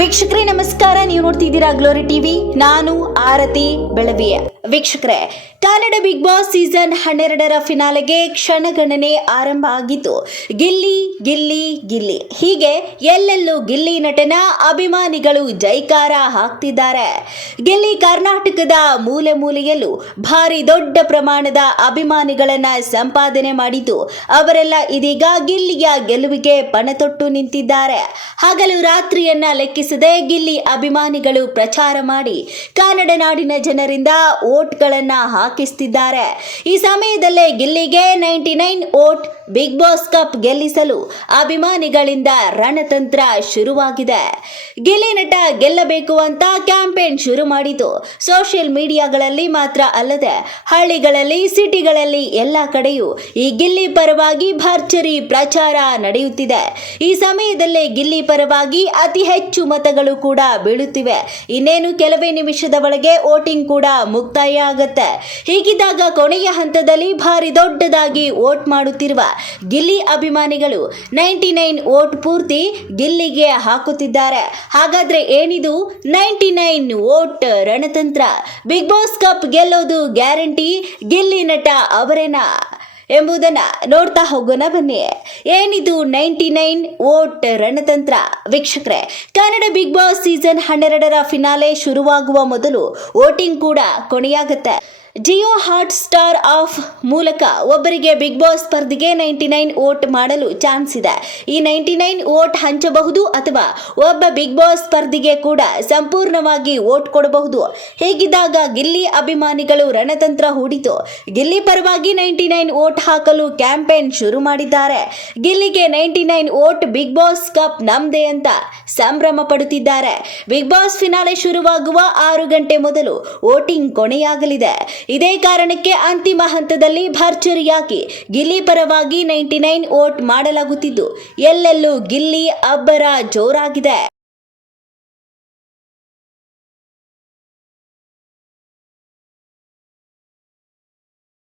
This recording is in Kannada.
ವೀಕ್ಷಕರೇ, ನಮಸ್ಕಾರ. ನೀವು ನೋಡ್ತಿದ್ದೀರಾ ಗ್ಲೋರಿ ಟಿವಿ. ನಾನು ಆರತಿ ಬೆಳವಿಯ. ವೀಕ್ಷಕರೇ, ಕನ್ನಡ ಬಿಗ್ ಬಾಸ್ ಸೀಸನ್ ಹನ್ನೆರಡರ ಫಿನಾಲೆಗೆ ಕ್ಷಣಗಣನೆ ಆರಂಭ ಆಗಿತ್ತು ಗಿಲ್ಲಿ ಗಿಲ್ಲಿ ಗಿಲ್ಲಿ. ಹೀಗೆ ಎಲ್ಲೆಲ್ಲೂ ಗಿಲ್ಲಿ ನಟನ ಅಭಿಮಾನಿಗಳು ಜೈಕಾರ ಹಾಕ್ತಿದ್ದಾರೆ. ಗಿಲ್ಲಿ ಕರ್ನಾಟಕದ ಮೂಲೆ ಮೂಲೆಯಲ್ಲೂ ಭಾರಿ ದೊಡ್ಡ ಪ್ರಮಾಣದ ಅಭಿಮಾನಿಗಳನ್ನ ಸಂಪಾದನೆ ಮಾಡಿದ್ದು, ಅವರೆಲ್ಲ ಇದೀಗ ಗಿಲ್ಲಿಯ ಗೆಲುವಿಗೆ ಪಣತೊಟ್ಟು ನಿಂತಿದ್ದಾರೆ. ಹಗಲು ರಾತ್ರಿಯನ್ನ ಲೆಕ್ಕಿಸದೆ ಗಿಲ್ಲಿ ಅಭಿಮಾನಿಗಳು ಪ್ರಚಾರ ಮಾಡಿ ಕನ್ನಡ ನಾಡಿನ ಜನರಿಂದ ಓಟ್ಗಳನ್ನ ಹಾಕಿಸ್ತಿದ್ದಾರೆ. ಈ ಸಮಯದಲ್ಲೇ ಗಿಲ್ಲಿಗೆ ninety nine vote Bigg Boss cup ಗೆಲ್ಲಿಸಲು ಅಭಿಮಾನಿಗಳಿಂದ ರಣತಂತ್ರ ಶುರುವಾಗಿದೆ. ಗಿಲ್ಲಿ ನಟ ಗೆಲ್ಲಬೇಕು ಅಂತ ಕ್ಯಾಂಪೇನ್ ಶುರು ಮಾಡಿತು ಸೋಷಿಯಲ್ ಮೀಡಿಯಾಗಳಲ್ಲಿ ಮಾತ್ರ ಅಲ್ಲದೆ ಹಳ್ಳಿಗಳಲ್ಲಿ, ಸಿಟಿಗಳಲ್ಲಿ ಎಲ್ಲ ಕಡೆಯೂ ಈ ಗಿಲ್ಲಿ ಪರವಾಗಿ ಭರ್ಜರಿ ಪ್ರಚಾರ ನಡೆಯುತ್ತಿದೆ. ಈ ಸಮಯದಲ್ಲೇ ಗಿಲ್ಲಿ ಪರವಾಗಿ ಅತಿ ಹೆಚ್ಚು ಮತಗಳು ಕೂಡ ಬೀಳುತ್ತಿವೆ. ಇನ್ನೇನು ಕೆಲವೇ ನಿಮಿಷದ ಒಳಗೆ ವೋಟಿಂಗ್ ಕೂಡ ಮುಕ್ತಾಯ ಆಗುತ್ತೆ. ಹೀಗಿದ್ದಾಗ ಕೊನೆಯ ಹಂತದಲ್ಲಿ ಭಾರಿ ದೊಡ್ಡದಾಗಿ ವೋಟ್ ಮಾಡುತ್ತಿರುವ ಗಿಲ್ಲಿ ಅಭಿಮಾನಿಗಳು ನೈಂಟಿ ನೈನ್ ವೋಟ್ ಪೂರ್ತಿ ಗಿಲ್ಲಿಗೆ ಹಾಕುತ್ತಿದ್ದಾರೆ. ಹಾಗಾದ್ರೆ ಏನಿದು? ನೈಂಟಿ ನೈನ್ ವೋಟ್ ರಣತಂತ್ರ. ಬಿಗ್ ಬಾಸ್ ಕಪ್ ಗೆಲ್ಲೋದು ಗ್ಯಾರಂಟಿ ಗಿಲ್ಲಿ ನಟ ಅವರೇನಾ ಎಂಬುದನ್ನ ನೋಡ್ತಾ ಹೋಗೋಣ ಬನ್ನಿ. ಏನಿದು ನೈಂಟಿ ನೈನ್ ವೋಟ್ ರಣತಂತ್ರ? ವೀಕ್ಷಕರೇ, ಕನ್ನಡ ಬಿಗ್ ಬಾಸ್ ಸೀಸನ್ ಹನ್ನೆರಡರ ಫಿನಾಲೆ ಶುರುವಾಗುವ ಮೊದಲು ವೋಟಿಂಗ್ ಕೂಡ ಕೊನೆಯಾಗುತ್ತೆ. ಜಿಯೋ ಹಾಟ್ ಸ್ಟಾರ್ ಆಫ್ ಮೂಲಕ ಒಬ್ಬರಿಗೆ ಬಿಗ್ ಬಾಸ್ ಸ್ಪರ್ಧೆಗೆ ನೈಂಟಿ ನೈನ್ ವೋಟ್ ಮಾಡಲು ಚಾನ್ಸ್ ಇದೆ. ಈ ನೈಂಟಿ ನೈನ್ ವೋಟ್ ಹಂಚಬಹುದು ಅಥವಾ ಒಬ್ಬ ಬಿಗ್ ಬಾಸ್ ಸ್ಪರ್ಧೆಗೆ ಕೂಡ ಸಂಪೂರ್ಣವಾಗಿ ವೋಟ್ ಕೊಡಬಹುದು. ಹೇಗಿದ್ದಾಗ ಗಿಲ್ಲಿ ಅಭಿಮಾನಿಗಳು ರಣತಂತ್ರ ಹೂಡಿತು. ಗಿಲ್ಲಿ ಪರವಾಗಿ ನೈಂಟಿ ನೈನ್ ವೋಟ್ ಹಾಕಲು ಕ್ಯಾಂಪೇನ್ ಶುರು ಮಾಡಿದ್ದಾರೆ. ಗಿಲ್ಲಿಗೆ ninety nine vote Bigg Boss cup ನಮ್ದೇ ಅಂತ ಸಂಭ್ರಮ ಪಡುತ್ತಿದ್ದಾರೆ. ಬಿಗ್ ಬಾಸ್ ಫಿನಾಲೆ ಶುರುವಾಗುವ ಆರು ಗಂಟೆ ಮೊದಲು ವೋಟಿಂಗ್ ಕೊನೆಯಾಗಲಿದೆ. ಇದೇ ಕಾರಣಕ್ಕೆ ಅಂತಿಮ ಹಂತದಲ್ಲಿ ಭರ್ಜರಿಯಾಗಿ ಗಿಲ್ಲಿ ಪರವಾಗಿ ನೈಂಟಿ ನೈನ್ ವೋಟ್ ಮಾಡಲಾಗುತ್ತಿದ್ದು, ಎಲ್ಲೆಲ್ಲೂ ಗಿಲ್ಲಿ ಅಬ್ಬರ ಜೋರಾಗಿದೆ.